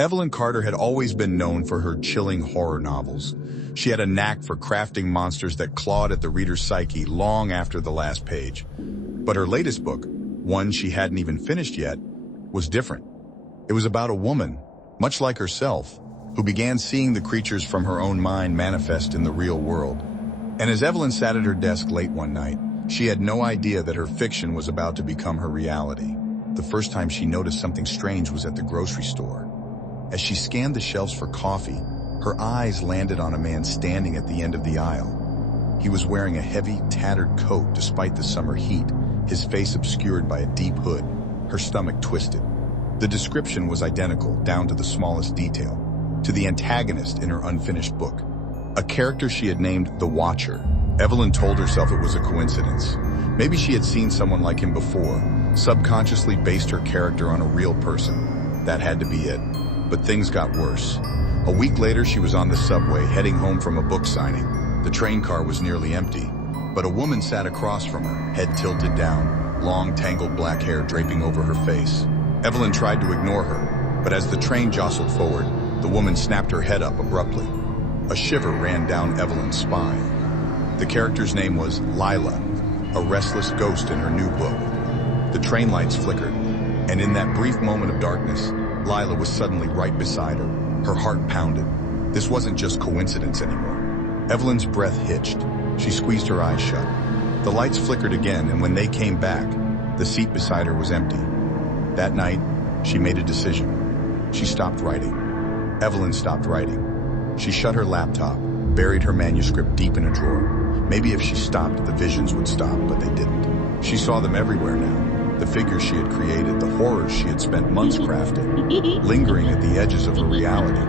Evelyn Carter had always been known for her chilling horror novels. She had a knack for crafting monsters that clawed at the reader's psyche long after the last page. But her latest book, one she hadn't even finished yet, was different. It was about a woman, much like herself, who began seeing the creatures from her own mind manifest in the real world. And as Evelyn sat at her desk late one night, she had no idea that her fiction was about to become her reality. The first time she noticed something strange was at the grocery store. As she scanned the shelves for coffee, her eyes landed on a man standing at the end of the aisle. He was wearing a heavy, tattered coat despite the summer heat, his face obscured by a deep hood, her stomach twisted. The description was identical, down to the smallest detail, to the antagonist in her unfinished book. A character she had named The Watcher. Evelyn told herself it was a coincidence. Maybe she had seen someone like him before, subconsciously based her character on a real person. That had to be it. But things got worse. A week later, she was on the subway, heading home from a book signing. The train car was nearly empty, but a woman sat across from her, head tilted down, long tangled black hair draping over her face. Evelyn tried to ignore her, but as the train jostled forward, the woman snapped her head up abruptly. A shiver ran down Evelyn's spine. The character's name was Lila, a restless ghost in her new book. The train lights flickered, and in that brief moment of darkness, Lila was suddenly right beside her. Her heart pounded. This wasn't just coincidence anymore. Evelyn's breath hitched. She squeezed her eyes shut. The lights flickered again, and when they came back, the seat beside her was empty. That night, she made a decision. She stopped writing. Evelyn stopped writing. She shut her laptop, buried her manuscript deep in a drawer. Maybe if she stopped, the visions would stop, but they didn't. She saw them everywhere now. The figures she had created, the horrors she had spent months crafting, lingering at the edges of her reality,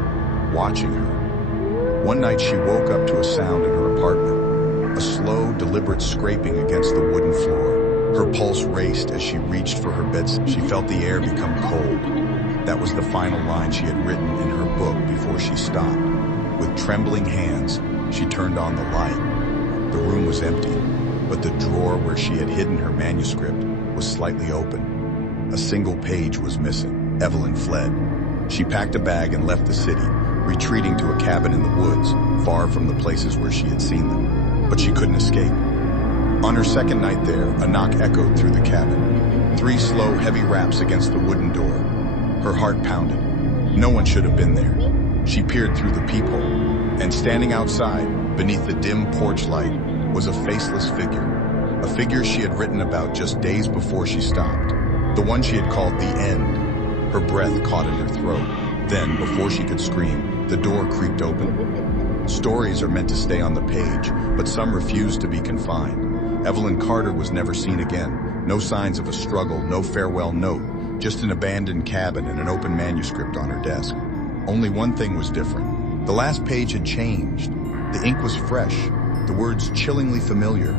watching her. One night she woke up to a sound in her apartment, a slow, deliberate scraping against the wooden floor. Her pulse raced as she reached for her bedside. She felt the air become cold. That was the final line she had written in her book before she stopped. With trembling hands, she turned on the light. The room was empty, but the drawer where she had hidden her manuscript was slightly open. A single page was missing. Evelyn fled. She packed a bag and left the city, retreating to a cabin in the woods, far from the places where she had seen them. But she couldn't escape. On her second night there, a knock echoed through the cabin. 3 slow, heavy raps against the wooden door. Her heart pounded. No one should have been there. She peered through the peephole, and standing outside, beneath the dim porch light, was a faceless figure. A figure she had written about just days before she stopped. The one she had called the End. Her breath caught in her throat. Then, before she could scream, the door creaked open. Stories are meant to stay on the page, but some refuse to be confined. Evelyn Carter was never seen again. No signs of a struggle, no farewell note, just an abandoned cabin and an open manuscript on her desk. Only one thing was different. The last page had changed. The ink was fresh, the words chillingly familiar.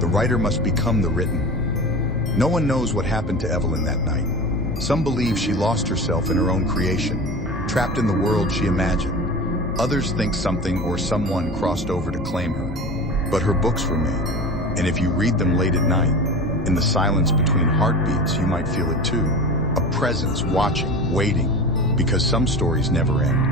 The writer must become the written. No one knows what happened to Evelyn that night. Some believe she lost herself in her own creation, trapped in the world she imagined. Others think something or someone crossed over to claim her. But her books remain, and if you read them late at night, in the silence between heartbeats, you might feel it too. A presence watching, waiting, because some stories never end.